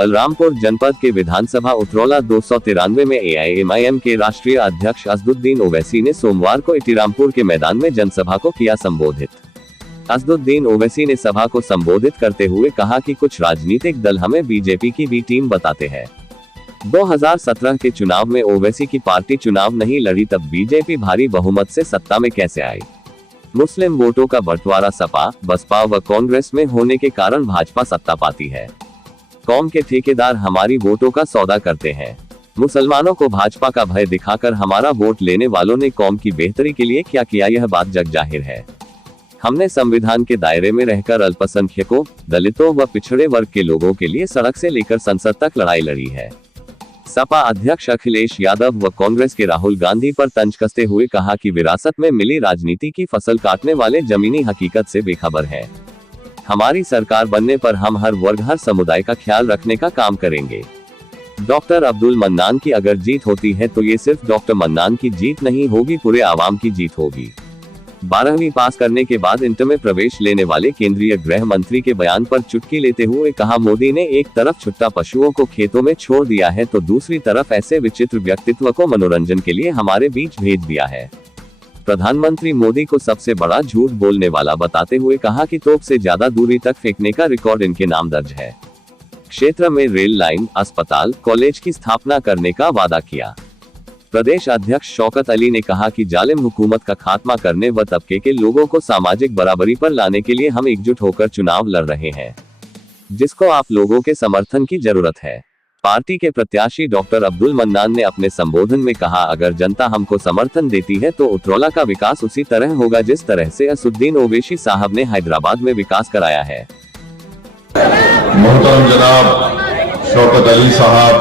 बलरामपुर जनपद के विधानसभा उतरौला 293 में एआईएमआईएम के राष्ट्रीय अध्यक्ष असदुद्दीन ओवैसी ने सोमवार को इटीरामपुर के मैदान में जनसभा को किया संबोधित। असदुद्दीन ओवैसी ने सभा को संबोधित करते हुए कहा कि कुछ राजनीतिक दल हमें बीजेपी की बी टीम बताते हैं। 2017 के चुनाव में ओवैसी की पार्टी चुनाव नहीं लड़ी, तब बीजेपी भारी बहुमत से सत्ता में कैसे आई। मुस्लिम वोटों का बंटवारा सपा, बसपा व कांग्रेस में होने के कारण भाजपा सत्ता पाती है। कौम के ठेकेदार हमारी वोटों का सौदा करते हैं। मुसलमानों को भाजपा का भय दिखाकर हमारा वोट लेने वालों ने कौम की बेहतरी के लिए क्या किया, यह बात जग जाहिर है। हमने संविधान के दायरे में रहकर अल्पसंख्यकों, दलितों व पिछड़े वर्ग के लोगों के लिए सड़क से लेकर संसद तक लड़ाई लड़ी है। सपा अध्यक्ष अखिलेश यादव व कांग्रेस के राहुल गांधी पर तंज कसते हुए कहा कि विरासत में मिली राजनीति की फसल काटने वाले जमीनी हकीकत से बेखबर हैं। हमारी सरकार बनने पर हम हर वर्ग, हर समुदाय का ख्याल रखने का काम करेंगे। डॉक्टर अब्दुल मन्नान की अगर जीत होती है तो ये सिर्फ डॉक्टर मन्नान की जीत नहीं होगी, पूरे आवाम की जीत होगी। 12वीं पास करने के बाद इंटर में प्रवेश लेने वाले केंद्रीय गृह मंत्री के बयान पर चुटकी लेते हुए कहा, मोदी ने एक तरफ छुट्टा पशुओं को खेतों में छोड़ दिया है तो दूसरी तरफ ऐसे विचित्र व्यक्तित्व को मनोरंजन के लिए हमारे बीच भेज दिया है। प्रधानमंत्री मोदी को सबसे बड़ा झूठ बोलने वाला बताते हुए कहा कि तोप से ज्यादा दूरी तक फेंकने का रिकॉर्ड इनके नाम दर्ज है। क्षेत्र में रेल लाइन, अस्पताल, कॉलेज की स्थापना करने का वादा किया। प्रदेश अध्यक्ष शौकत अली ने कहा कि जालिम हुकूमत का खात्मा करने व तबके के लोगों को सामाजिक बराबरी पर लाने के लिए हम एकजुट होकर चुनाव लड़ रहे हैं, जिसको आप लोगों के समर्थन की जरूरत है। पार्टी के प्रत्याशी डॉक्टर अब्दुल मन्नान ने अपने संबोधन में कहा, अगर जनता हमको समर्थन देती है तो उतरौला का विकास उसी तरह होगा जिस तरह से असदुद्दीन ओवैसी साहब ने हैदराबाद में विकास कराया है। मोहतरम जनाब शौकत अली साहब,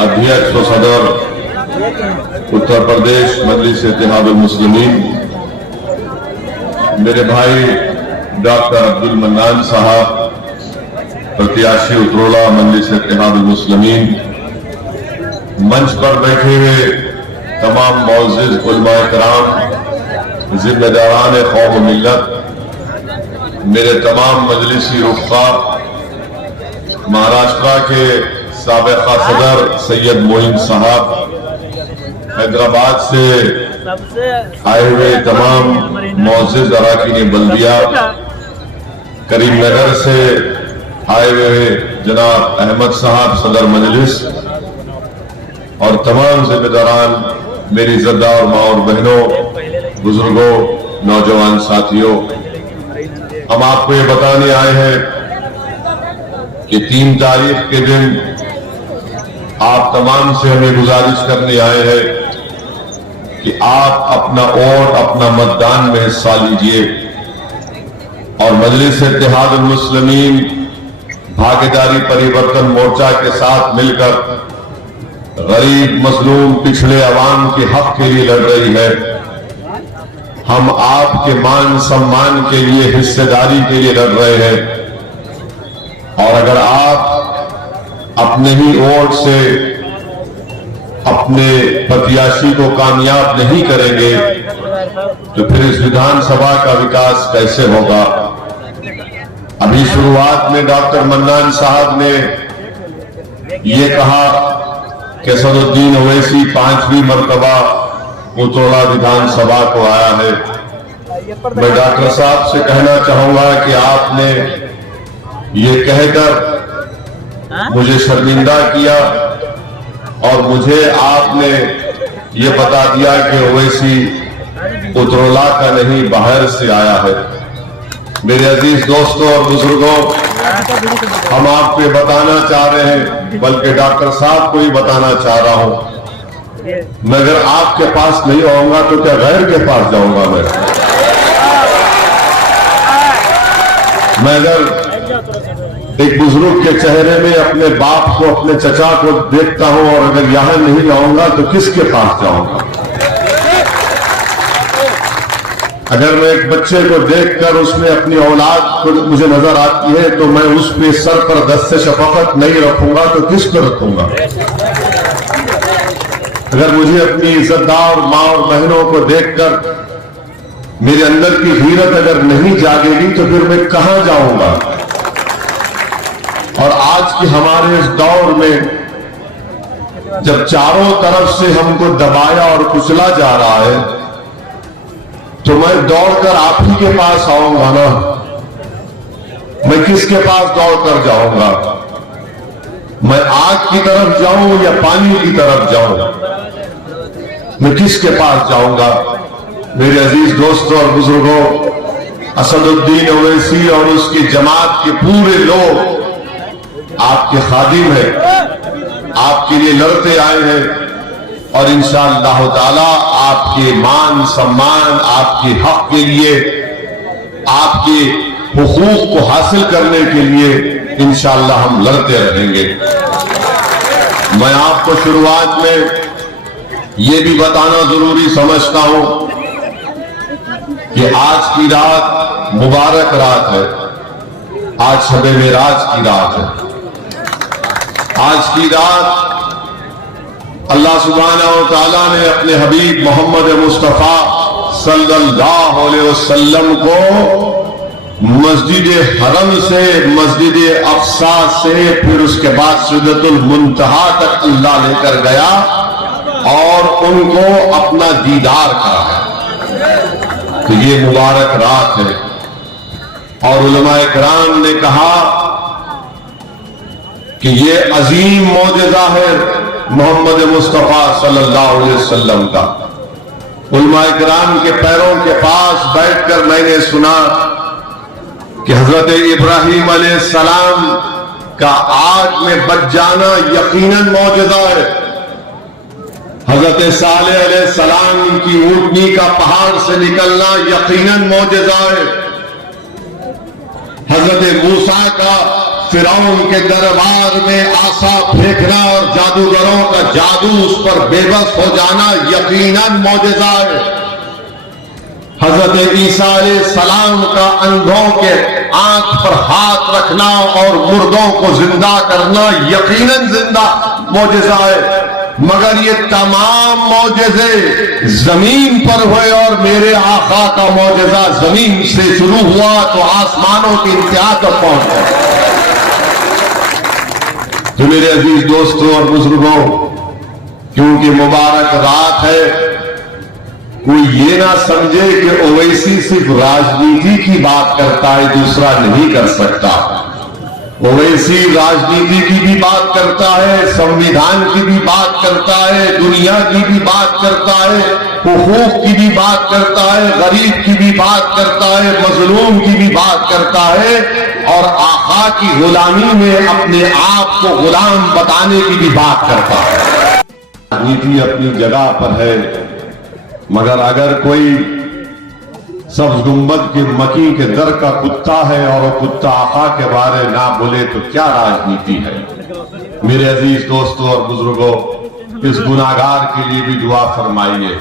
अध्यक्ष व सदर उत्तर प्रदेश मजलिस इत्तेहादुल मुस्लिमीन, मेरे भाई डॉक्टर अब्दुल मन्नान साहब, प्रत्याशी उतरौला मजलिस इत्तेहादुल मुस्लिमीन, मंच पर बैठे हुए तमाम मौजूद उलमाए कराम, जिम्मेदारान कौम मिल्लत, मेरे तमाम मजलिसी रुफ़ा, महाराष्ट्र के साबिक़ा सदर सैयद मोइन साहब, हैदराबाद से आए हुए तमाम मौजूद अरकान बल्दिया, करीमनगर से आए हुए जनाब अहमद साहब सदर मजलिस और तमाम जिम्मेदारान, मेरी इज़्ज़तदार माँ और बहनों, बुजुर्गों, नौजवान साथियों, हम आपको ये बताने आए हैं कि 3 तारीख के दिन आप तमाम से हमें गुजारिश करने आए हैं कि आप अपना वोट, अपना मतदान में हिस्सा लीजिए और मजलिस इत्तेहादुल मुस्लिमीन भागीदारी परिवर्तन मोर्चा के साथ मिलकर गरीब, मजलूम, पिछड़े अवाम के हक के लिए लड़ रही है। हम आपके मान सम्मान के लिए, हिस्सेदारी के लिए लड़ रहे हैं और अगर आप अपने ही वोट से अपने प्रत्याशी को कामयाब नहीं करेंगे तो फिर इस विधानसभा का विकास कैसे होगा। अभी शुरुआत में डॉक्टर मन्नान साहब ने ये कहा कि असदुद्दीन ओवैसी 5वीं मर्तबा उतरौला विधानसभा को आया है। मैं डॉक्टर साहब से कहना चाहूंगा कि आपने ये कहकर मुझे शर्मिंदा किया और मुझे आपने ये बता दिया कि ओवैसी उतरौला का नहीं, बाहर से आया है। मेरे अजीज दोस्तों और बुजुर्गों, हम आपको ये बताना चाह रहे हैं, बल्कि डॉक्टर साहब को ही बताना चाह रहा हूं, मैं अगर आपके पास नहीं आऊंगा तो क्या गैर के पास जाऊंगा। मैं अगर एक बुजुर्ग के चेहरे में अपने बाप को, अपने चचा को देखता हूं और अगर यहां नहीं आऊंगा तो किसके पास जाऊंगा। अगर मैं एक बच्चे को देखकर उसमें अपनी औलाद को मुझे नजर आती है तो मैं उस पे सर पर दस्ते शफकत नहीं रखूंगा तो किस पर रखूंगा। अगर मुझे अपनी इज्जतदार माँ और बहनों को देखकर मेरे अंदर की गीरत अगर नहीं जागेगी तो फिर मैं कहां जाऊंगा। और आज के हमारे इस दौर में जब चारों तरफ से हमको दबाया और कुचला जा रहा है, तो मैं दौड़कर आप ही के पास आऊंगा ना। मैं किसके पास दौड़कर जाऊंगा? मैं आग की तरफ जाऊं या पानी की तरफ जाऊं? मैं किसके पास जाऊंगा? मेरे अजीज दोस्तों और बुजुर्गों, असदुद्दीन ओवैसी और उसकी जमात के पूरे लोग आपके खादिम हैं, आपके लिए लड़ते आए हैं और इंशाअल्लाह ताला आपके मान सम्मान, आपके हक के लिए, आपके हुकूक को हासिल करने के लिए इंशाअल्लाह हम लड़ते रहेंगे। मैं आपको शुरुआत में ये भी बताना जरूरी समझता हूं कि आज की रात मुबारक रात है। आज शब मेराज की रात है। आज की रात अल्लाह सुब्हानहू व तआला ने अपने हबीब मोहम्मद मुस्तफा सल्लल्लाहु अलैहि वसल्लम को मस्जिद हरम से, मस्जिद अक्सा से, फिर उसके बाद सिदरतुल मुंतहा तक अल्लाह लेकर गया और उनको अपना दीदार कराया। तो ये मुबारक रात है और उलमाए किराम ने कहा कि ये अजीम मौजज़ा है मोहम्मद मुस्तफा सल्लल्लाहु अलैहि वसल्लम का। उलमाए किराम के पैरों के पास बैठकर मैंने सुना कि हजरत इब्राहीम अलैहिस्सलाम का आग में बच जाना यकीनन मौजज़ा है। हजरत सालेह अलैहिस्सलाम की ऊँटनी का पहाड़ से निकलना यकीनन मौजज़ा है। हजरत मूसा का फिरौन के दरबार में आसा फेंकना और जादूगरों का जादू उस पर बेबस हो जाना यकीनन मौजज़ा है। हजरत ईसा अलैहिस्सलाम का अंधों के आंख पर हाथ रखना और मुर्दों को जिंदा करना यकीनन जिंदा मौजज़ा है। मगर ये तमाम मौजज़े जमीन पर हुए और मेरे आका का मौजज़ा जमीन से शुरू हुआ तो आसमानों की इंतहा तक पहुंच गया। तो मेरे अजीज दोस्तों और बुजुर्गों, क्योंकि मुबारक रात है, कोई ये ना समझे कि ओवैसी सिर्फ राजनीति की बात करता है, दूसरा नहीं कर सकता। ओवैसी राजनीति की भी बात करता है, संविधान की भी बात करता है, दुनिया की भी बात करता है, हुकूक की भी बात करता है, गरीब की भी बात करता है, मजलूम की भी बात करता है और आका की गुलामी में अपने आप को गुलाम बताने की भी बात करता है। राजनीति अपनी जगह पर है, मगर अगर कोई सब्ज गुंबद के मकी के दर का कुत्ता है और वो कुत्ता आका के बारे ना बोले तो क्या राजनीति है। मेरे अजीज दोस्तों और बुजुर्गों, इस गुनाहगार के लिए भी दुआ फरमाइए,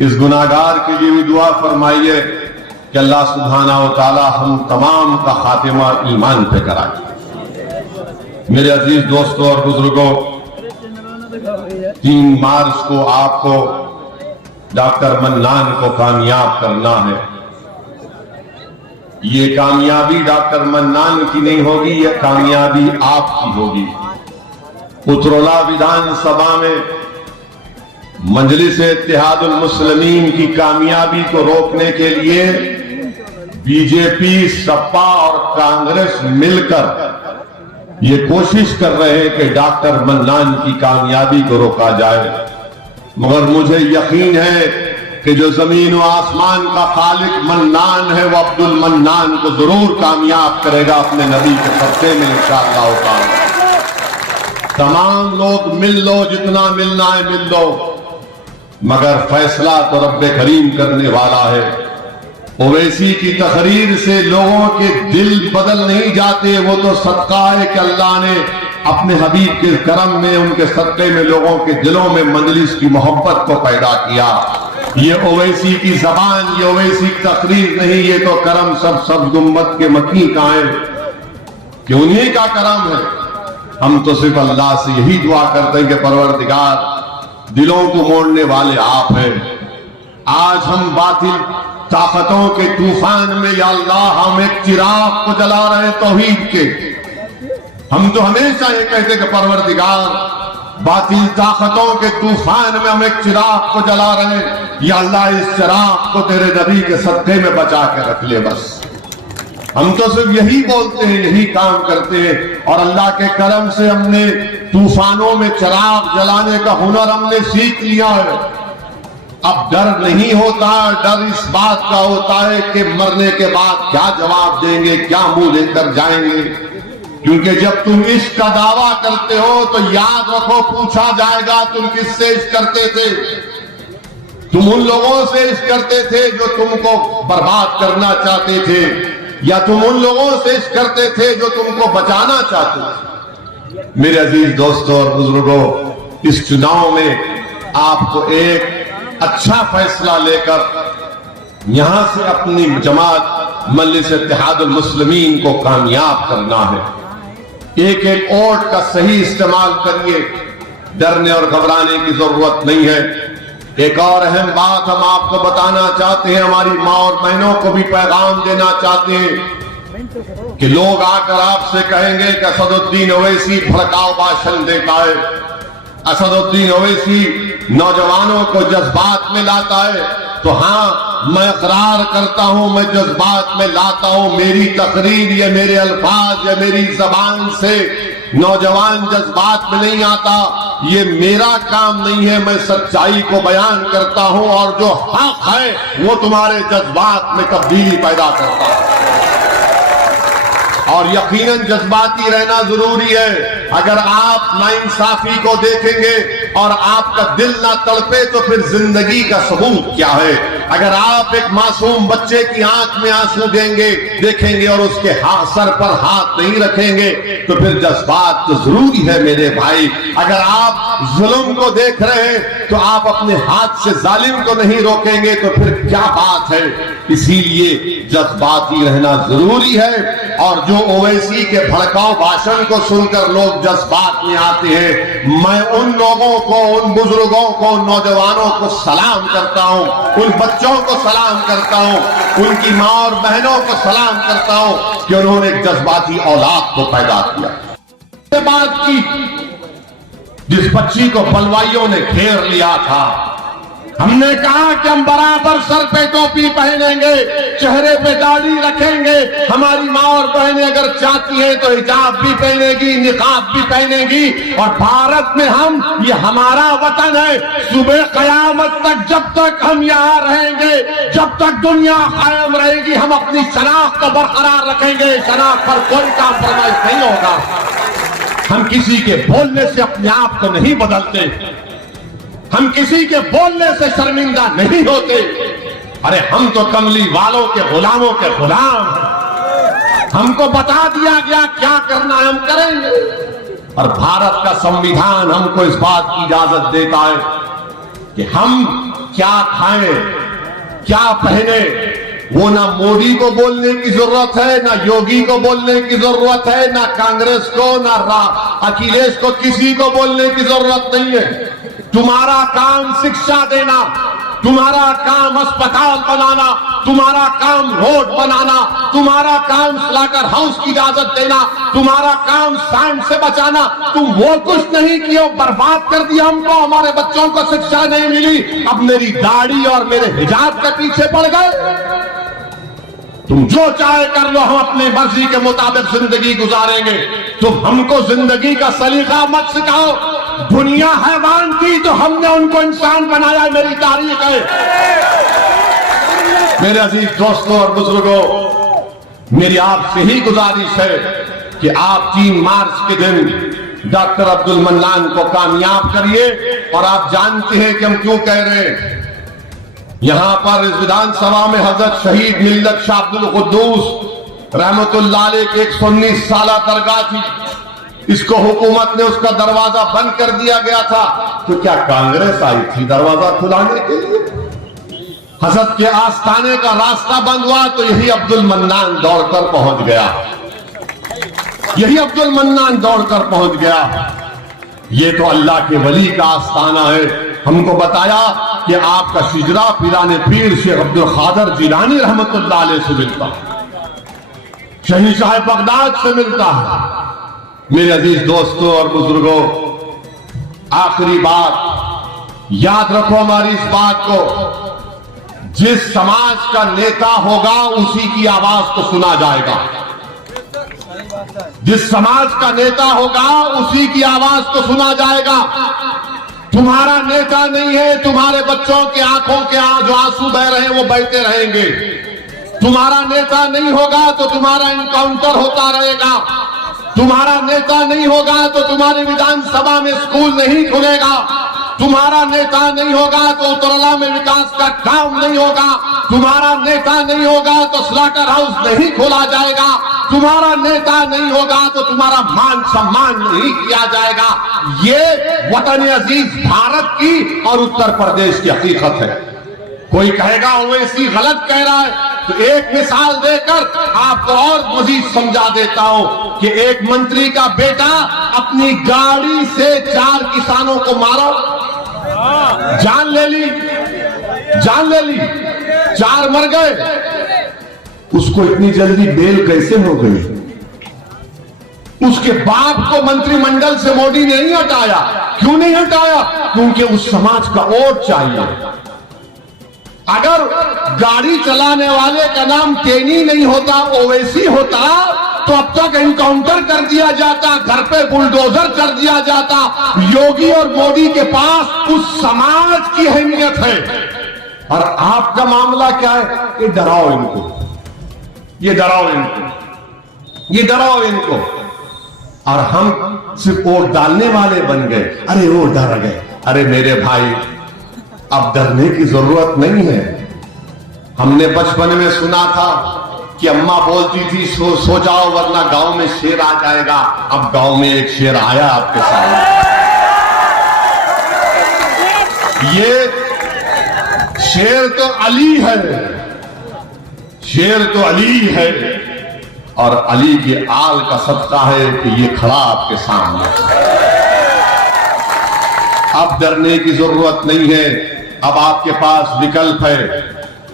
इस गुनाहगार के लिए भी दुआ फरमाइए कि अल्लाह सुब्हानहू व तआला हम तमाम का खातिमा ईमान पे कराए। मेरे अजीज दोस्तों और बुजुर्गों, 3 मार्च को आपको डॉक्टर मन्नान को कामयाब करना है। ये कामयाबी डॉक्टर मन्नान की नहीं होगी, ये कामयाबी आपकी होगी। उतरौला विधानसभा में मजलिस-ए-इत्तेहादुल मुस्लिमीन की कामयाबी को रोकने के लिए बीजेपी, सपा और कांग्रेस मिलकर ये कोशिश कर रहे हैं कि डॉक्टर मन्नान की कामयाबी को रोका जाए। मगर मुझे यकीन है कि जो जमीन व आसमान का खालिक मन्नान है, वो अब्दुल मन्नान को जरूर कामयाब करेगा अपने नबी के सत्ते में इंशाअल्लाह ताला। तमाम लोग मिल लो, जितना मिलना है मिल लो, मगर फैसला तो रब्बे करीम करने वाला है। ओवैसी की तकरीर से लोगों के दिल बदल नहीं जाते, वो तो सदका है कि अल्लाह ने अपने हबीब के करम में, उनके सदक़े में लोगों के दिलों में मजलिस की मोहब्बत को पैदा किया। ये ओवैसी की जबान, ये ओवैसी की तकरीर नहीं, ये तो करम सब गुम्बद के मकी का है कि उन्हीं का करम है। हम तो सिर्फ अल्लाह से यही दुआ करते हैं कि परवरदिगार, दिलों को मोड़ने वाले आप हैं। आज हम बातिल ताकतों के तूफान में या अल्लाह हम एक चिराग को जला रहे हैं तौहीद के, हम तो हमेशा ये कहते कि परवरदिगार बातिल ताकतों के तूफान में हम एक चिराग को जला रहे हैं, या अल्लाह इस चिराग को तेरे नबी के सदक़े में बचा के रख ले। बस हम तो सिर्फ यही बोलते हैं, यही काम करते हैं, और अल्लाह के करम से हमने तूफानों में चिराग जलाने का हुनर हमने सीख लिया है। अब डर नहीं होता, डर इस बात का होता है कि मरने के बाद क्या जवाब देंगे, क्या मुंह लेकर जाएंगे। क्योंकि जब तुम इश्क का दावा करते हो तो याद रखो पूछा जाएगा तुम किससे इश्क करते थे। तुम उन लोगों से इश्क करते थे जो तुमको बर्बाद करना चाहते थे, या तुम उन लोगों से इश्क करते थे जो तुमको बचाना चाहते थे। मेरे अजीज दोस्तों और बुजुर्गों, इस चुनाव में आपको एक अच्छा फैसला लेकर यहां से अपनी जमात मजलिस इत्तेहादुल मुस्लिमीन को कामयाब करना है। एक एक वोट का सही इस्तेमाल करिए, डरने और घबराने की जरूरत नहीं है। एक और अहम बात हम आपको बताना चाहते हैं, हमारी माँ और बहनों को भी पैगाम देना चाहते हैं कि लोग आकर आपसे कहेंगे कि असदुद्दीन ओवैसी भड़काऊ भाषण देता है, असदुद्दीन ओवैसी नौजवानों को जज्बात में लाता है। तो हाँ, मैं इकरार करता हूं, मैं जज्बात में लाता हूं। मेरी तकरीर या मेरे अल्फाज या मेरी जबान से नौजवान जज्बात में नहीं आता, ये मेरा काम नहीं है। मैं सच्चाई को बयान करता हूं और जो हक है वो तुम्हारे जज्बात में तब्दीली पैदा करता है। और यकीनन जज्बाती रहना जरूरी है। अगर आप नाइंसाफी को देखेंगे और आपका दिल ना तड़पे तो फिर जिंदगी का सबूत क्या है। अगर आप एक मासूम बच्चे की आंख में आंसू देखेंगे और उसके सर पर हाथ नहीं रखेंगे तो फिर जज्बात तो जरूरी है मेरे भाई। अगर आप जुल्म को देख रहे हैं तो आप अपने हाथ से जालिम को नहीं रोकेंगे तो फिर क्या बात है। इसीलिए जज्बाती रहना जरूरी है। और जो ओवैसी के भड़काऊ भाषण को सुनकर लोग जज्बात में आते हैं, मैं उन लोगों को, उन बुजुर्गों को, उन नौजवानों को सलाम करता हूं, उन बच्चों को सलाम करता हूं, उनकी माँ और बहनों को सलाम करता हूं कि उन्होंने एक जज्बाती औलाद को पैदा किया। बात की जिस बच्ची को बलवाइयों ने घेर लिया था, हमने कहा कि हम बराबर सर पे टोपी पहनेंगे, चेहरे पे दाढ़ी रखेंगे। हमारी माँ और बहनें अगर चाहती हैं तो हिजाब भी पहनेगी, निकाब भी पहनेगी। और भारत में ये हमारा वतन है। सुबह कयामत तक जब तक हम यहाँ रहेंगे, जब तक दुनिया कायम रहेगी, हम अपनी शनाख्त को बरकरार रखेंगे। शनाख्त पर कोई कॉम्प्रोमाइज नहीं होगा। हम किसी के बोलने से अपने आप को नहीं बदलते, हम किसी के बोलने से शर्मिंदा नहीं होते। अरे हम तो कमली वालों के गुलामों के गुलाम। हमको बता दिया गया क्या करना है, हम करेंगे। और भारत का संविधान हमको इस बात की इजाजत देता है कि हम क्या खाएं, क्या पहने। वो ना मोदी को बोलने की जरूरत है, ना योगी को बोलने की जरूरत है, ना कांग्रेस को, ना अखिलेश को, किसी को बोलने की जरूरत नहीं है। तुम्हारा काम शिक्षा देना, तुम्हारा काम अस्पताल बनाना, तुम्हारा काम रोड बनाना, तुम्हारा काम स्लाटर हाउस की इजाजत देना, तुम्हारा काम साइंस से बचाना। तुम वो कुछ नहीं किया, बर्बाद कर दिया हमको। हमारे बच्चों को शिक्षा नहीं मिली, अब मेरी दाढ़ी और मेरे हिजाब के पीछे पड़ गए। तुम जो चाहे कर लो, हम अपनी मर्जी के मुताबिक जिंदगी गुजारेंगे। तुम हमको जिंदगी का सलीका मत सिखाओ। दुनिया हैवान थी तो हमने उनको इंसान बनाया, मेरी तारीख है। मेरे अजीज दोस्तों और बुजुर्गों, मेरी आपसे ही गुजारिश है कि आप 3 मार्च के दिन डॉक्टर अब्दुल मन्नान को कामयाब करिए। और आप जानते हैं कि हम क्यों कह रहे हैं। यहां पर इस विधानसभा में हजरत शहीद मिल्लत शाह अब्दुल कुद्दूस रहमतुल्लाह अलैह की 119 साला दरगाह थी। इसको हुकूमत ने उसका दरवाजा बंद कर दिया गया था, तो क्या कांग्रेस आई थी दरवाजा खुलाने के लिए? हजरत के आस्थाने का रास्ता बंद हुआ तो यही अब्दुल मन्नान दौड़कर पहुंच गया, यही अब्दुल मन्नान दौड़कर पहुंच गया। ये तो अल्लाह के वली का आस्थाना है। हमको बताया कि आपका शिजरा पीराने पीर शेख अब्दुल खादर जिलानी रहमतुल्लाह अलैह से मिलता है, शहीद साहब बगदाद से मिलता है। मेरे अजीज दोस्तों और बुजुर्गों, आखिरी बात याद रखो हमारी इस बात को, जिस समाज का नेता होगा उसी की आवाज को सुना जाएगा। जिस समाज का नेता होगा उसी की आवाज को सुना जाएगा। तुम्हारा नेता नहीं है, तुम्हारे बच्चों के आंखों के जो आंसू बह रहे हैं वो बहते रहेंगे। तुम्हारा नेता नहीं होगा तो तुम्हारा इनकाउंटर होता रहेगा। तुम्हारा नेता नहीं होगा तो तुम्हारी विधानसभा में स्कूल नहीं खुलेगा। तुम्हारा नेता नहीं होगा तो उतरला में विकास का काम नहीं होगा। तुम्हारा नेता नहीं होगा तो स्लॉटर हाउस नहीं खोला जाएगा। तुम्हारा नेता नहीं होगा तो तुम्हारा मान सम्मान नहीं किया जाएगा। ये वतन अजीज भारत की और उत्तर प्रदेश की हकीकत है। कोई कहेगा ओवैसी गलत कह रहा है, तो एक मिसाल देकर आपको और मजीद समझा देता हूं कि एक मंत्री का बेटा अपनी गाड़ी से 4 किसानों को मारा, जान ले ली, 4 मर गए। उसको इतनी जल्दी बेल कैसे हो गई? उसके बाप को मंत्रिमंडल से मोदी ने नहीं हटाया। क्यों नहीं हटाया? क्योंकि उस समाज का वोट चाहिए। अगर गाड़ी चलाने वाले का नाम टेनी नहीं होता, ओवैसी होता, तो अब तक एनकाउंटर कर दिया जाता, घर पे बुलडोजर कर दिया जाता। योगी और मोदी के पास उस समाज की अहमियत है। और आपका मामला क्या है? ये डराओ इनको, ये डराओ इनको, ये डराओ इनको। और हम सिर्फ वोट डालने वाले बन गए। अरे वो डर गए। अरे मेरे भाई, अब डरने की जरूरत नहीं है। हमने बचपन में सुना था कि अम्मा बोलती थी सो जाओ वरना गांव में शेर आ जाएगा। अब गांव में एक शेर आया आपके सामने। ये शेर तो अली है, शेर तो अली है, और अली के आल का सदका है कि ये खड़ा आपके सामने। अब डरने की जरूरत नहीं है। अब आपके पास विकल्प है,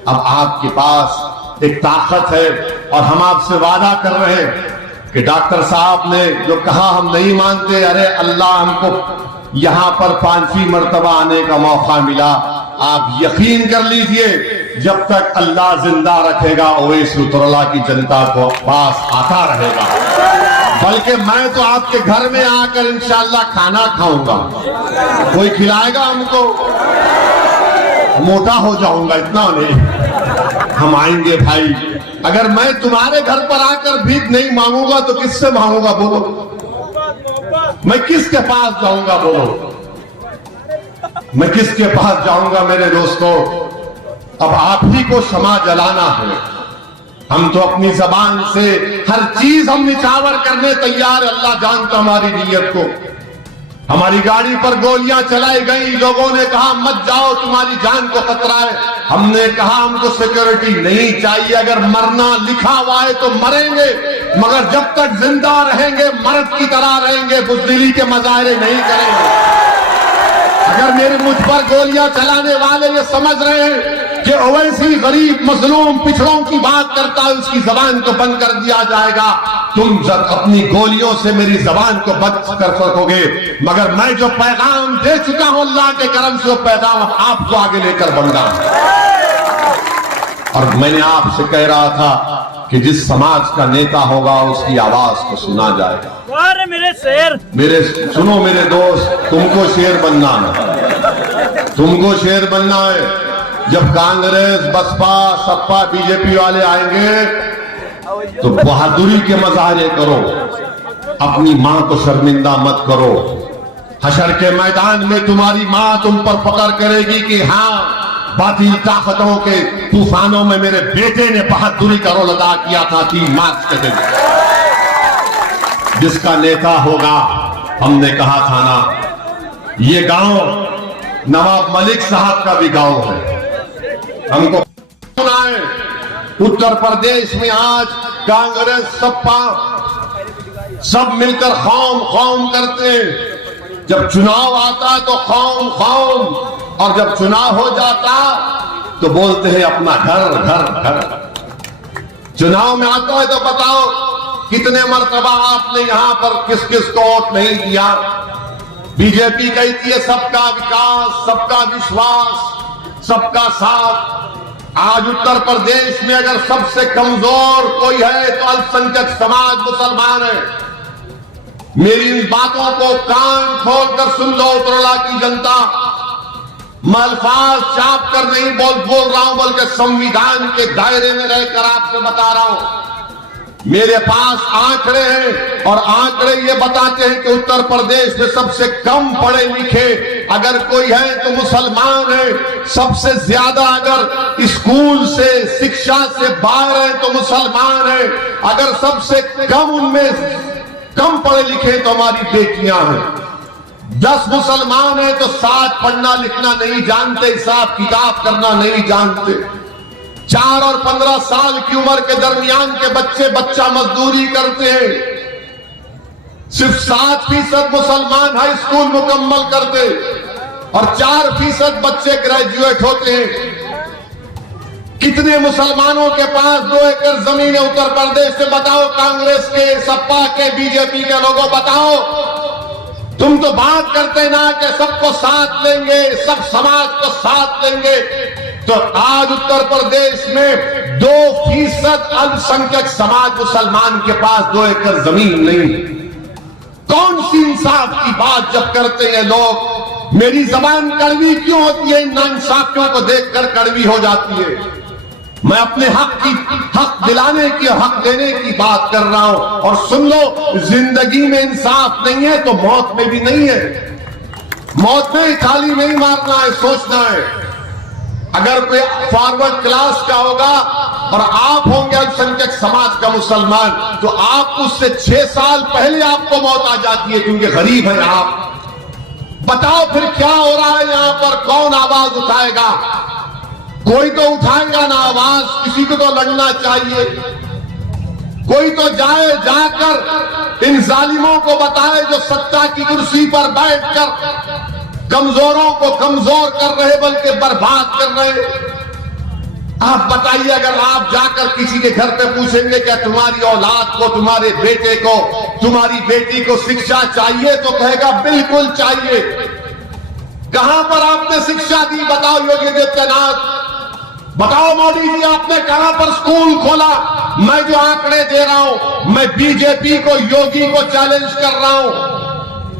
अब आपके पास एक ताकत है। और हम आपसे वादा कर रहे हैं कि डॉक्टर साहब ने जो कहा हम नहीं मानते, अरे अल्लाह हमको यहां पर 5वीं मर्तबा आने का मौका मिला। आप यकीन कर लीजिए, जब तक अल्लाह जिंदा रखेगा ओवैसी उतरला की जनता को पास आता रहेगा। बल्कि मैं तो आपके घर में आकर इंशाअल्लाह खाना खाऊंगा। कोई खिलाएगा हमको? मोटा हो जाऊंगा, इतना नहीं। हम आएंगे भाई। अगर मैं तुम्हारे घर पर आकर भीख नहीं मांगूंगा तो किससे मांगूंगा बोलो? मैं किसके पास जाऊंगा बोलो? मैं किसके पास जाऊंगा मेरे दोस्तों? अब आप ही को क्षमा जलाना है। हम तो अपनी जबान से हर चीज हम निछावर करने तैयार। अल्लाह जानता हमारी नीयत को। हमारी गाड़ी पर गोलियां चलाई गई, लोगों ने कहा मत जाओ, तुम्हारी जान को खतरा है। हमने कहा हमको सिक्योरिटी नहीं चाहिए। अगर मरना लिखा हुआ है तो मरेंगे, मगर जब तक जिंदा रहेंगे मर्द की तरह रहेंगे, बुज़दिली के मजाहरे नहीं करेंगे। अगर मेरे मुझ पर गोलियां चलाने वाले ये समझ रहे हैं कि ओवैसी गरीब मजलूम पिछड़ों की बात करता है, उसकी जबान को बंद कर दिया जाएगा, तुम जब अपनी गोलियों से मेरी जबान को बंद कर सकोगे। मगर मैं जो पैगाम दे चुका हूं अल्लाह के करम से, वो पैगाम आपको आगे लेकर बढ़ूंगा। और मैंने आपसे कह रहा था कि जिस समाज का नेता होगा उसकी आवाज को सुना जाएगा। अरे मेरे शेर, मेरे सुनो मेरे दोस्त, तुमको शेर बनना है, तुमको शेर बनना है। जब कांग्रेस बसपा सपा बीजेपी वाले आएंगे तो बहादुरी के मजाहरे करो, अपनी मां को शर्मिंदा मत करो। हशर के मैदान में तुम्हारी मां तुम पर फख्र करेगी कि हाँ, बातिल ताकतों के तूफानों में मेरे बेटे ने बहादुरी का रोल अदा किया था 3 मार्च के दिन। जिसका नेता होगा, हमने कहा था ना, ये गांव नवाब मलिक साहब का भी गांव है। हमको सुना है उत्तर प्रदेश में आज कांग्रेस सपा सब मिलकर खौम करते हैं। जब चुनाव आता तो खौम, और जब चुनाव हो जाता तो बोलते हैं अपना घर घर घर। चुनाव में आता है तो बताओ कितने मर्तबा आपने यहां पर किस किस को वोट नहीं दिया। बीजेपी कहती है सबका विकास, सबका विश्वास, सबका साथ। आज उत्तर प्रदेश में अगर सबसे कमजोर कोई है तो अल्पसंख्यक समाज मुसलमान है। मेरी इन बातों को कान खोलकर सुन लो उतरला की जनता। मैं अल्फाज चाप कर नहीं बोल रहा हूं, बल्कि संविधान के दायरे में रहकर आपसे बता रहा हूं। मेरे पास आंकड़े हैं और आंकड़े ये बताते हैं कि उत्तर प्रदेश में सबसे कम पढ़े लिखे अगर कोई है तो मुसलमान है। सबसे ज्यादा अगर स्कूल से, शिक्षा से बाहर है तो मुसलमान है। अगर सबसे कम उनमें कम पढ़े लिखे तो हमारी बेटियां हैं। 10 मुसलमान हैं तो 7 पढ़ना लिखना नहीं जानते, हिसाब किताब करना नहीं जानते। 4 और 15 साल की उम्र के दरमियान के बच्चा मजदूरी करते हैं। सिर्फ 7% मुसलमान हाई स्कूल मुकम्मल करते और 4% बच्चे ग्रेजुएट होते हैं। कितने मुसलमानों के पास 2 एकड़ जमीन है उत्तर प्रदेश से? बताओ, कांग्रेस के, सपा के, बीजेपी के लोगों बताओ। तुम तो बात करते ना कि सबको साथ लेंगे, सब समाज को साथ लेंगे। तो आज उत्तर प्रदेश में 2% अल्पसंख्यक समाज मुसलमान के पास 2 एकड़ जमीन नहीं। कौन सी इंसाफ की बात जब करते हैं लोग? मेरी जबान कड़वी क्यों होती है? इन नाइंसाफियों को देखकर कड़वी हो जाती है। मैं अपने हक दिलाने की, हक देने की बात कर रहा हूं। और सुन लो, जिंदगी में इंसाफ नहीं है तो मौत में भी नहीं है। मौत में खाली नहीं मारना है, सोचना है। अगर कोई फॉरवर्ड क्लास का होगा और आप होंगे अल्पसंख्यक समाज का मुसलमान, तो आप उससे 6 साल पहले आपको मौत आ जाती है, क्योंकि गरीब है आप। बताओ फिर क्या हो रहा है यहां पर? कौन आवाज उठाएगा? कोई तो उठाएगा ना आवाज। किसी को तो लड़ना चाहिए। कोई तो जाकर इन जालिमों को बताए जो सत्ता की कुर्सी पर बैठकर कमजोरों को कमजोर कर रहे, बल्कि बर्बाद कर रहे। आप बताइए, अगर आप जाकर किसी के घर पे पूछेंगे क्या तुम्हारी औलाद को, तुम्हारे बेटे को, तुम्हारी बेटी को शिक्षा चाहिए, तो कहेगा बिल्कुल चाहिए। कहां पर आपने शिक्षा दी? बताओ योगी आदित्यनाथ, बताओ मोदी जी, आपने कहां पर स्कूल खोला? मैं जो आंकड़े दे रहा हूं, मैं बीजेपी को, योगी को चैलेंज कर रहा हूं।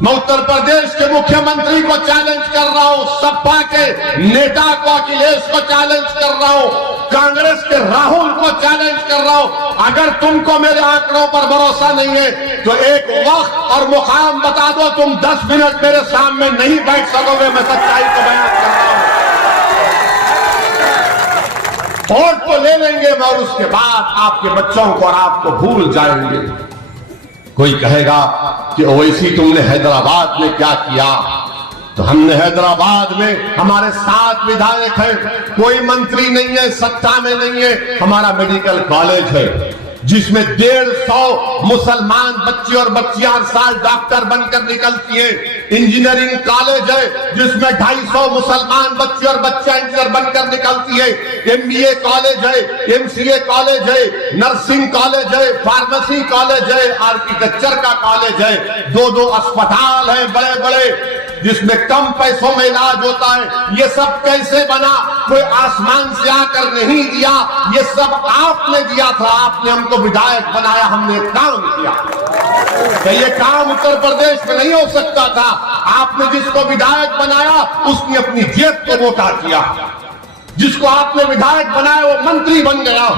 मैं उत्तर प्रदेश के मुख्यमंत्री को चैलेंज कर रहा हूं, सपा के नेता को, अखिलेश को चैलेंज कर रहा हूं, कांग्रेस के राहुल को चैलेंज कर रहा हूं। अगर तुमको मेरे आंकड़ों पर भरोसा नहीं है तो एक वक्त और मुकाम बता दो, तुम 10 मिनट मेरे सामने नहीं बैठ सकोगे। मैं सच्चाई को बयान कर रहा हूं। वोट तो ले लेंगे और उसके बाद आपके बच्चों को और आपको भूल जाएंगे। कोई कहेगा कि ओवैसी तुमने हैदराबाद में क्या किया? तो हमने हैदराबाद में, हमारे 7 विधायक हैं, कोई मंत्री नहीं है, सत्ता में नहीं है। हमारा मेडिकल कॉलेज है जिसमें 150 मुसलमान बच्चे और बच्चियां हर साल डॉक्टर बनकर निकलती हैं। इंजीनियरिंग कॉलेज है जिसमें 250 मुसलमान बच्चे और बच्चियां इंजीनियर बनकर निकलती है। MBA कॉलेज है, MCA कॉलेज है, नर्सिंग कॉलेज है, फार्मेसी कॉलेज है, आर्किटेक्चर का कॉलेज है। 2-2 अस्पताल है बड़े बड़े जिसमें कम पैसों में इलाज होता है। ये सब कैसे बना? कोई आसमान से आकर नहीं दिया, ये सब आपने दिया था। आपने हमको विधायक बनाया, हमने काम किया। तो ये काम उत्तर प्रदेश में नहीं हो सकता था। आपने जिसको विधायक बनाया उसने अपनी जेब को मोटा किया। जिसको आपने विधायक बनाया वो मंत्री बन गया।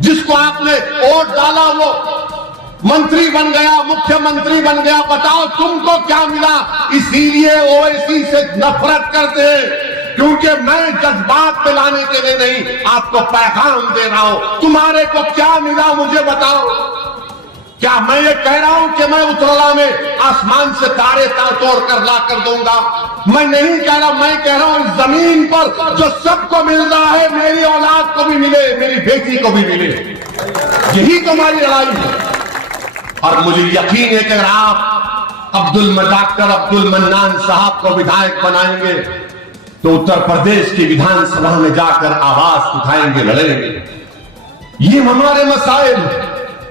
जिसको आपने वोट डाला वो मंत्री बन गया, मुख्यमंत्री बन गया। बताओ तुमको क्या मिला? इसीलिए ओवैसी से नफरत करते हैं, क्योंकि मैं जज्बात पे लाने के लिए नहीं, आपको पैगाम दे रहा हूं। तुम्हारे को क्या मिला मुझे बताओ। क्या मैं ये कह रहा हूं कि मैं उतरला में आसमान से तारे तोड़ कर ला कर दूंगा? मैं नहीं कह रहा। मैं कह रहा हूं जमीन पर जो सबको मिल रहा है, मेरी औलाद को भी मिले, मेरी बेटी को भी मिले। यही तुम्हारी लड़ाई है। और मुझे यकीन है कि अगर आप डॉक्टर अब्दुल मन्नान साहब को विधायक बनाएंगे तो उत्तर प्रदेश की विधानसभा में जाकर आवाज उठाएंगे, लड़ेंगे। ये हमारे मसाइल,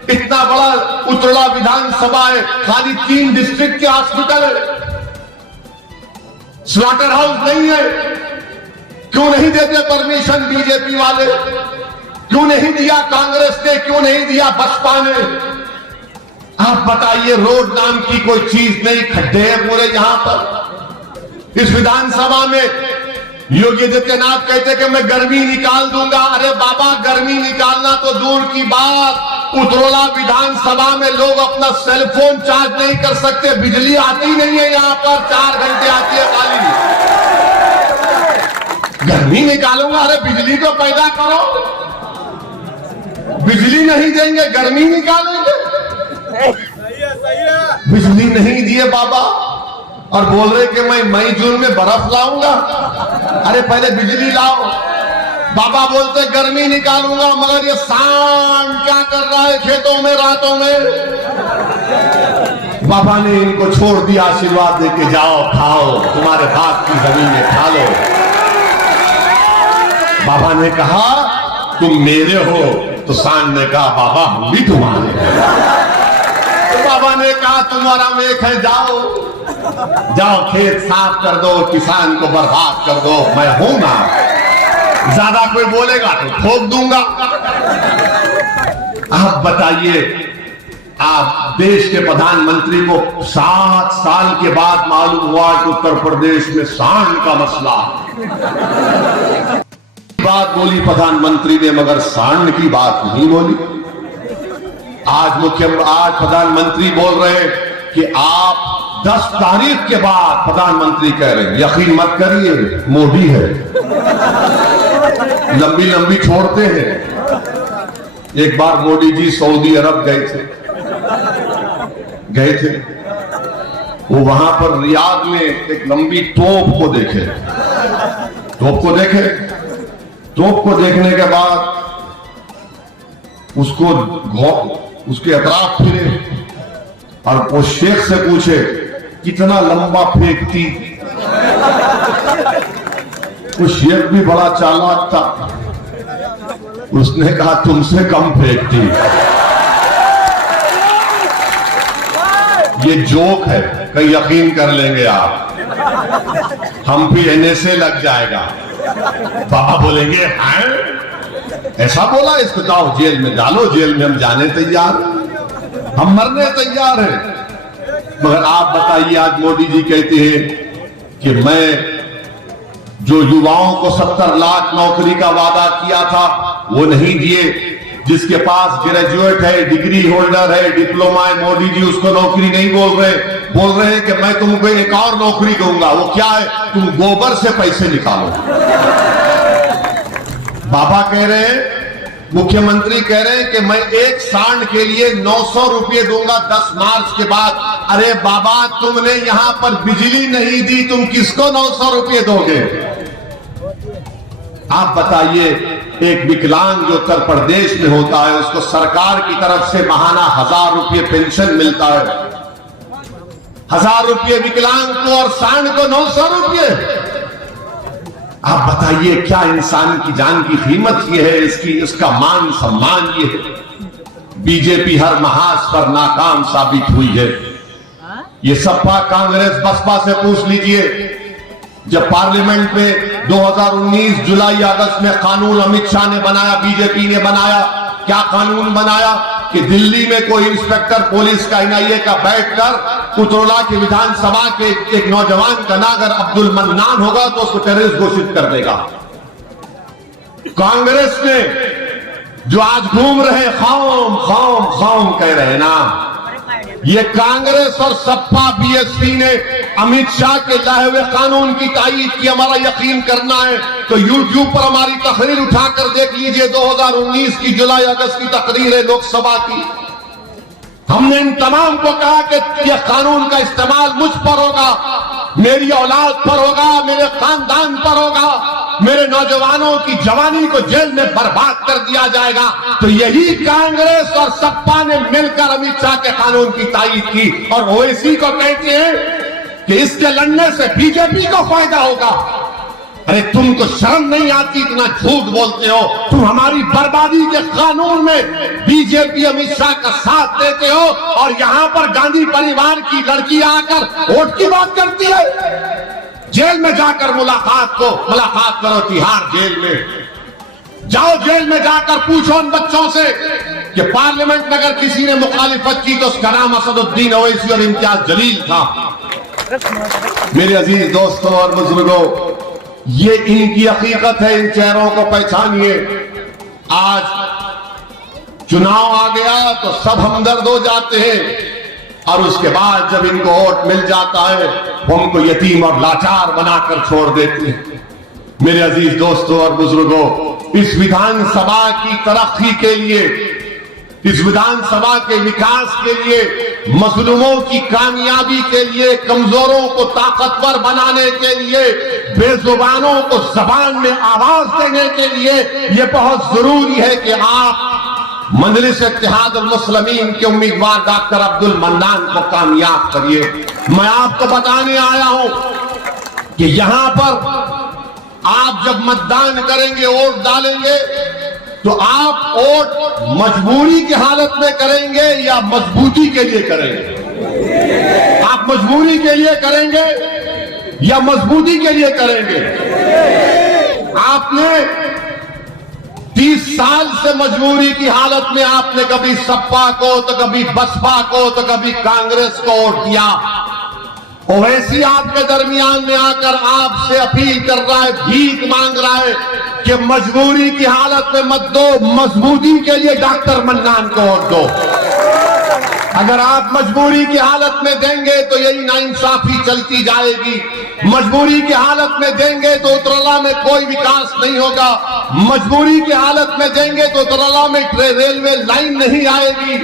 इतना बड़ा उतरला विधानसभा है, खाली 3 डिस्ट्रिक्ट के हॉस्पिटल है, स्लॉटर हाउस नहीं है। क्यों नहीं देते परमिशन बीजेपी वाले? क्यों नहीं दिया कांग्रेस ने? क्यों नहीं दिया बसपा ने? आप बताइए, रोड नाम की कोई चीज नहीं, खड्डे हैं पूरे यहां पर। इस विधानसभा में योगी आदित्यनाथ कहते कि मैं गर्मी निकाल दूंगा। अरे बाबा, गर्मी निकालना तो दूर की बात, उतरौला विधानसभा में लोग अपना सेलफोन चार्ज नहीं कर सकते, बिजली आती नहीं है यहां पर, 4 घंटे आती है खाली। गर्मी निकालूंगा? अरे बिजली तो पैदा करो, बिजली नहीं देंगे, गर्मी निकालेंगे। बिजली नहीं दिए बाबा, और बोल रहे कि मैं मई जून में बर्फ लाऊंगा। अरे पहले बिजली लाओ। बाबा बोलते गर्मी निकालूंगा, मगर ये सांड क्या कर रहा है खेतों में रातों में? बाबा ने इनको छोड़ दिया आशीर्वाद देके, जाओ खाओ, तुम्हारे बाप की जमीन में खा लो। बाबा ने कहा तुम मेरे हो, तो सांड ने कहा बाबा हम भी तुम्हारे हैं। तो बाबा ने कहा तुम्हारा मेघ है, जाओ जाओ खेत साफ कर दो, किसान को बर्बाद कर दो, मैं हूं ना। ज्यादा कोई बोलेगा तो ठोक दूंगा। आप बताइए, आप देश के प्रधानमंत्री को 7 साल के बाद मालूम हुआ कि उत्तर प्रदेश में सांड का मसला। बात बोली प्रधानमंत्री ने, मगर सांड की बात नहीं बोली। आज प्रधानमंत्री बोल रहे हैं कि आप 10 तारीख के बाद प्रधानमंत्री कह रहे हैं। यकीन मत करिए, मोदी है, लंबी लंबी छोड़ते हैं। एक बार मोदी जी सऊदी अरब गए थे, वो वहां पर रियाद में एक लंबी तोप को देखे। तोप को देखने के बाद उसके अतराफ फिरे और वो शेख से पूछे कितना लंबा फेंकती। वो शेख भी बड़ा चालाक था, उसने कहा तुमसे कम फेंकती। ये जोक है, कहीं यकीन कर लेंगे आप, हम भी कहने से लग जाएगा। बाबा बोलेंगे हैं ऐसा बोला, इसको जाओ जेल में डालो, जेल में हम जाने तैयार, हम मरने तैयार हैं। मगर आप बताइए, आज मोदी जी कहते हैं कि मैं जो युवाओं को 70 लाख नौकरी का वादा किया था वो नहीं दिए। जिसके पास ग्रेजुएट है, डिग्री होल्डर है, डिप्लोमा है, मोदी जी उसको नौकरी नहीं बोल रहे हैं कि मैं तुमको एक और नौकरी दूंगा। वो क्या है? तुम गोबर से पैसे निकालो। बाबा कह रहे हैं, मुख्यमंत्री कह रहे हैं कि मैं एक सांड के लिए 900 रुपये दूंगा 10 मार्च के बाद। अरे बाबा, तुमने यहां पर बिजली नहीं दी, तुम किसको 900 रुपये दोगे? आप बताइए, एक विकलांग जो उत्तर प्रदेश में होता है उसको सरकार की तरफ से महाना 1000 रुपये पेंशन मिलता है। 1000 रुपये विकलांग को और सांड को 900 रुपये। आप बताइए, क्या इंसान की जान की कीमत ये है, इसका मान सम्मान ये है। बीजेपी हर महाज पर नाकाम साबित हुई है। ये सपा कांग्रेस बसपा से पूछ लीजिए, जब पार्लियामेंट में 2019 जुलाई अगस्त में कानून अमित शाह ने बनाया, बीजेपी ने बनाया, क्या कानून बनाया कि दिल्ली में कोई इंस्पेक्टर पुलिस का एनआईए का बैठकर उतरौला की विधानसभा के एक नौजवान का नाम अगर अब्दुल मन्नान होगा तो उसको टेररिस्ट घोषित कर देगा। कांग्रेस ने जो आज घूम रहे खौम खौम खौम कह रहे ना, ये कांग्रेस और सपा बीएसपी ने अमित शाह के लाए हुए कानून की तायीद की। हमारा यकीन करना है तो यूट्यूब पर हमारी तकरीर उठाकर देख लीजिए, 2019 की जुलाई अगस्त की तकरीर है लोकसभा की। हमने इन तमाम को कहा कि यह कानून का इस्तेमाल मुझ पर होगा, मेरी औलाद पर होगा, मेरे खानदान पर होगा, मेरे नौजवानों की जवानी को जेल में बर्बाद कर दिया जाएगा। तो यही कांग्रेस और सपा ने मिलकर अमित शाह के कानून की तायीद की और ओवैसी को कहते हैं कि इसके लड़ने से बीजेपी को फायदा होगा। अरे तुमको शर्म नहीं आती, इतना झूठ बोलते हो। तुम हमारी बर्बादी के कानून में बीजेपी अमित शाह का साथ देते हो और यहां पर गांधी परिवार की लड़की आकर वोट की बात करती है। जेल में जाकर मुलाकात करो, तिहाड़ जेल में जाओ, जेल में जाकर पूछो उन बच्चों से कि पार्लियामेंट में अगर किसी ने मुखालिफत की तो उसका नाम असदुद्दीन ओवैसी और इम्तियाज जलील था। मेरे अजीज दोस्तों और बुजुर्गों, ये इनकी हकीकत है, इन चेहरों को पहचानिए। आज चुनाव आ गया तो सब हमदर्द हो जाते हैं और उसके बाद जब इनको वोट मिल जाता है वो हमको यतीम और लाचार बनाकर छोड़ देते हैं। मेरे अजीज दोस्तों और बुजुर्गों, इस विधानसभा की तरक्की के लिए, इस विधानसभा के विकास के लिए, मजलूमों की कामयाबी के लिए, कमजोरों को ताकतवर बनाने के लिए, बेजुबानों को जबान में आवाज देने के लिए यह बहुत जरूरी है कि आप मजलिस इत्तेहादुल मुस्लिमीन के उम्मीदवार डॉक्टर अब्दुल मन्नान को कामयाब करिए। मैं आपको बताने आया हूं कि यहां पर आप जब मतदान करेंगे, वोट डालेंगे, तो आप वोट मजबूरी की हालत में करेंगे या मजबूती के लिए करेंगे? आप मजबूरी के लिए करेंगे या मजबूती के लिए करेंगे? आपने 30 साल से मजबूरी की हालत में आपने कभी सपा को, तो कभी बसपा को, तो कभी कांग्रेस को वोट दिया। ओवैसी आपके दरमियान में आकर आपसे अपील कर रहा है, भीख मांग रहा है कि मजबूरी की हालत में मत दो, मजबूती के लिए डॉक्टर मन्नान को वोट दो। अगर आप मजबूरी की हालत में देंगे तो यही नाइंसाफी चलती जाएगी। मजबूरी की हालत में देंगे तो उतरला में कोई विकास नहीं होगा। मजबूरी की हालत में देंगे तो उतरला में रेलवे लाइन नहीं आएगी।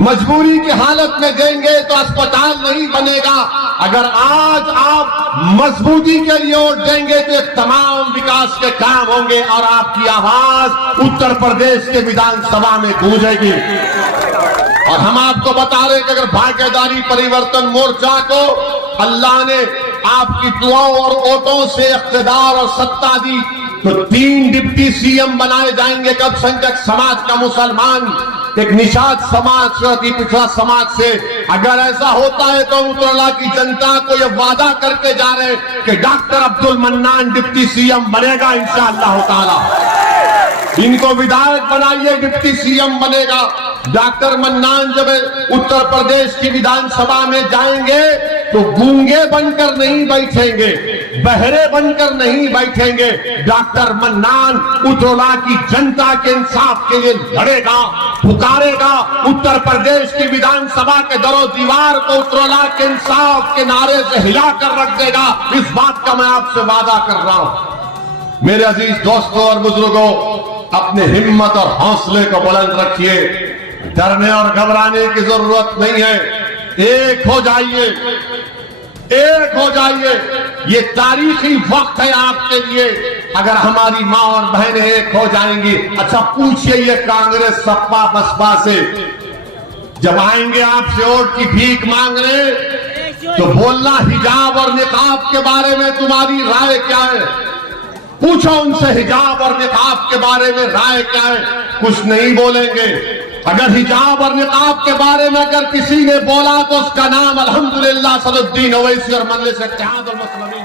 मजबूरी की हालत में देंगे तो अस्पताल नहीं बनेगा। अगर आज आप मजबूती के लिए वोट देंगे तो तमाम विकास के काम होंगे और आपकी आवाज उत्तर प्रदेश के विधानसभा में गूंजेगी। और हम आपको बता रहे हैं कि अगर भाग्यदारी परिवर्तन मोर्चा को अल्लाह ने आपकी दुआओं और वोटों से इख्तिदार और सत्ता दी तो 3 डिप्टी सीएम बनाए जाएंगे। अल्पसंख्यक समाज का मुसलमान, एक निषाद समाज से, पिछड़ा समाज से। अगर ऐसा होता है तो उतरला की जनता को यह वादा करके जा रहे हैं कि doctor Abdul mannan deputy CM बनेगा इंशाअल्लाह ताला। इनको विधायक बनाइए, डिप्टी सीएम बनेगा। डॉक्टर मन्नान जब उत्तर प्रदेश की विधानसभा में जाएंगे तो गूंगे बनकर नहीं बैठेंगे, बहरे बनकर नहीं बैठेंगे। डॉक्टर मन्नान उतरला की जनता के इंसाफ के लिए लड़ेगा, पुकारेगा। उत्तर प्रदेश की विधानसभा के दरो दीवार को उतरला के इंसाफ के नारे से हिला कर रख देगा। इस बात का मैं आपसे वादा कर रहा हूं। मेरे अजीज दोस्तों और बुजुर्गों, अपने हिम्मत और हौसले को बुलंद रखिए। डरने और घबराने की जरूरत नहीं है। एक हो जाइए, एक हो जाइए। ये तारीखी वक्त है आपके लिए। अगर हमारी माँ और बहनें एक हो जाएंगी, अच्छा पूछिए ये कांग्रेस, सपा, बसपा से जब आएंगे आपसे वोट की भीख मांगने तो बोलना हिजाब और निकाब के बारे में तुम्हारी राय क्या है? पूछो उनसे हिजाब और निकाब के बारे में राय क्या है? कुछ नहीं बोलेंगे। अगर हिजाब और निकाब के बारे में अगर किसी ने बोला तो उसका नाम अल्हम्दुलिल्लाह असदुद्दीन ओवैसी और मजलिस इत्तेहादुल मुस्लिमीन